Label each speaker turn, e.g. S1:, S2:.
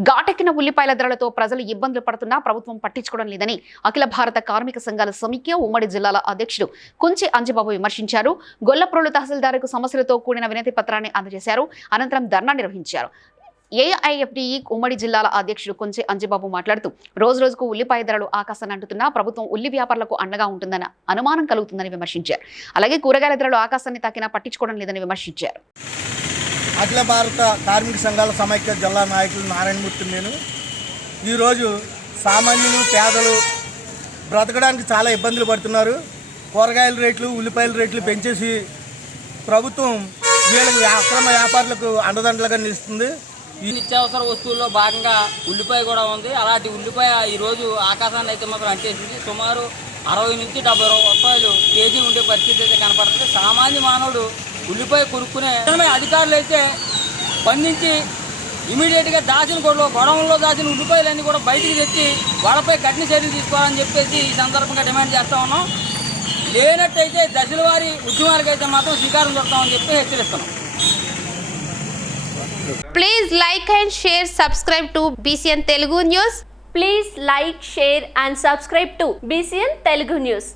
S1: ఘాటెక్కిన ఉల్లిపాయల ధరలతో ప్రజలు ఇబ్బందులు పడుతున్నా ప్రభుత్వం పట్టించుకోవడం లేదని అఖిల భారత కార్మిక సంఘాల సమిఖ్య ఉమ్మడి జిల్లాల అధ్యక్షుడు కుంచి అంజిబాబు విమర్శించారు. గొల్లప్రోలు తహసీల్దార్కు సమస్యలతో కూడిన వినతి పత్రాన్ని అందజేశారు. అనంతరం ధర్నా నిర్వహించారు. ఏఐఎఫ్డిఈ ఉమ్మడి జిల్లాల అధ్యక్షుడు కొంచె అంజిబాబు మాట్లాడుతూ రోజు రోజుకు ఉల్లిపాయ ధరలు ఆకాశాన్ని అంటున్నా ప్రభుత్వం ఉల్లి వ్యాపారులకు అండగా ఉంటుందన్న అనుమానం కలుగుతుందని విమర్శించారు. అలాగే కూరగాయల ధరలు ఆకాశాన్ని తాకినా పట్టించుకోవడం లేదని విమర్శించారు.
S2: అఖిల భారత కార్మిక సంఘాల సమైక్య జిల్లా నాయకులు నారాయణమూర్తి నేను. ఈరోజు సామాన్యులు పేదలు బ్రతకడానికి చాలా ఇబ్బందులు పడుతున్నారు. కూరగాయల రేట్లు ఉల్లిపాయల రేట్లు పెంచేసి ప్రభుత్వం వీళ్ళకి అక్రమ వ్యాపారులకు అండదండలుగా నిలుస్తుంది.
S3: ఈ నిత్యావసర వస్తువుల్లో భాగంగా ఉల్లిపాయ కూడా ఉంది. అలాంటి ఉల్లిపాయ ఈరోజు ఆకాశాన్ని అయితే మాత్రం అంటేసింది సుమారు అరవై నుంచి డెబ్బై రూపాయలు కేజీ ఉండే పరిస్థితి అయితే కనపడుతుంది. సామాన్య మానవుడు ఉల్లిపాయ కొనుక్కునే అధికారులు అయితే స్పందించి ఇమీడియట్గా దాచిన గొడవ గొడవల్లో దాచిన ఉల్లిపాయలన్నీ కూడా బయటికి తెచ్చి వాళ్ళపై కఠిన చర్యలు తీసుకోవాలని చెప్పేసి ఈ సందర్భంగా డిమాండ్ చేస్తా ఉన్నాం. లేనట్టయితే దశల వారి ఉద్యమాలకు అయితే మాత్రం శ్రీకారం చుడతామని చెప్పి హెచ్చరిస్తున్నాం.
S4: Please like and share subscribe to BCN Telugu news
S5: please like share and subscribe to BCN Telugu news